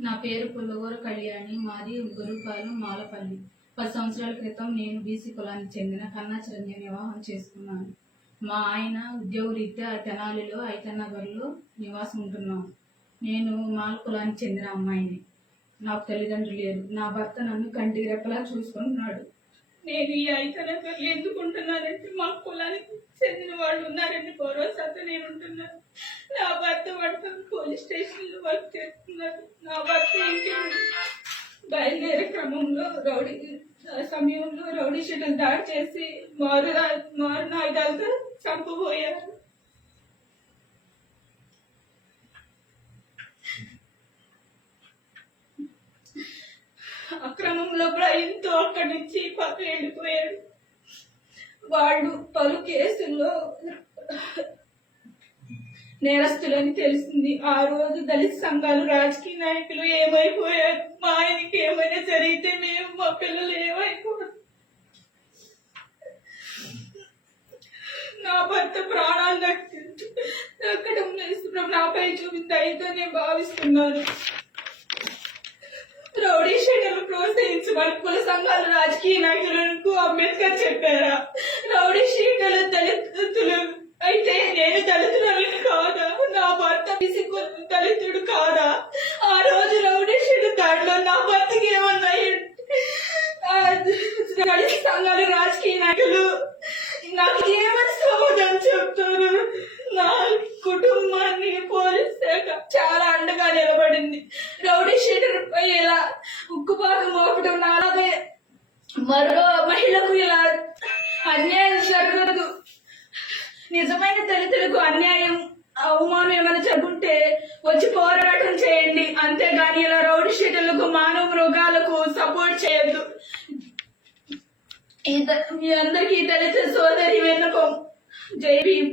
నా పేరు పుల్లగూర కళ్యాణి మాది గురుపాలు మాలపల్లి. పది సంవత్సరాల క్రితం నేను బీసీ కులానికి చెందిన కన్నా చిరంజీవి వివాహం చేసుకున్నాను. మా ఆయన ఉద్యోగరీత్యా తెనాలిలో ఐతన్నగర్లో నివాసం ఉంటున్నాం. నేను మాల కులానికి చెందిన అమ్మాయిని. నాకు తల్లిదండ్రులు లేరు. నా భర్త నన్ను కంటి రెప్పలా చూసుకుంటున్నాడు. నేను ఈ ఐతనగర్లు ఎందుకుంటున్నానంటే మా కులానికి చెందిన వాళ్ళు ఉన్నారండి భరోసాతో నేను ఉంటున్నాను. నా భర్త పడుతుంది పోలీస్ స్టేషన్లో వర్క్ చేస్తున్నారు. నా భర్త బయలుదేరే క్రమంలో రౌడీ సమయంలో రౌడీ షెడ్యూల్ దాడి చేసి మారు మారు ఆయుధాలతో చంపబోయారు. అక్రమంలో కూడా అక్కడి నుంచి పక్క వెళ్ళిపోయాడు వాళ్ళు పలు కేసుల్లో నేరస్తులని తెలిసింది. ఆ రోజు దళిత సంఘాలు రాజకీయ నాయకులు ఏమైపోయారు? మా ఆయనకి ఏమైనా జరిగితే మేము మా పిల్లలు ఏమైపోయారు నా భర్త ప్రాణాలు నాకు దక్కడం అక్కడ నాపై చూపించి అయితే నేను భావిస్తున్నాను రౌడీ షెడ్యూల్ కుల సంఘాలు రాజకీయ నాయకులకు అంబేద్కర్ చెప్పారా? రౌడీ షీటలు దళితులు. అయితే నేను దళితులని కాదా? నా భర్త దళితుడు కాదా? ఆ రోజు రౌడీ షీటు దాంట్లో నా భర్తకి ఏమన్నాయి? దళిత సంఘాలు రాజకీయ నాయకులు నాకు ఏమని సమాధానం చెప్తారు? నా కుటుంబాన్ని పోలీస్ శాఖ చాలా అండగా నిలబడింది. మరో మహిళకు ఇలా అన్యాయం జరగదు. నిజమైన దళితులకు అన్యాయం అవమానం ఏమైనా జరుగుంటే వచ్చి పోరాటం చేయండి. అంతేగాని ఇలా రౌడీ షీటర్లకు మానవ మృగాలకు సపోర్ట్ చేయొద్దు. మీ అందరికీ దళిత సోదరి వెనుకం జై భీమ్.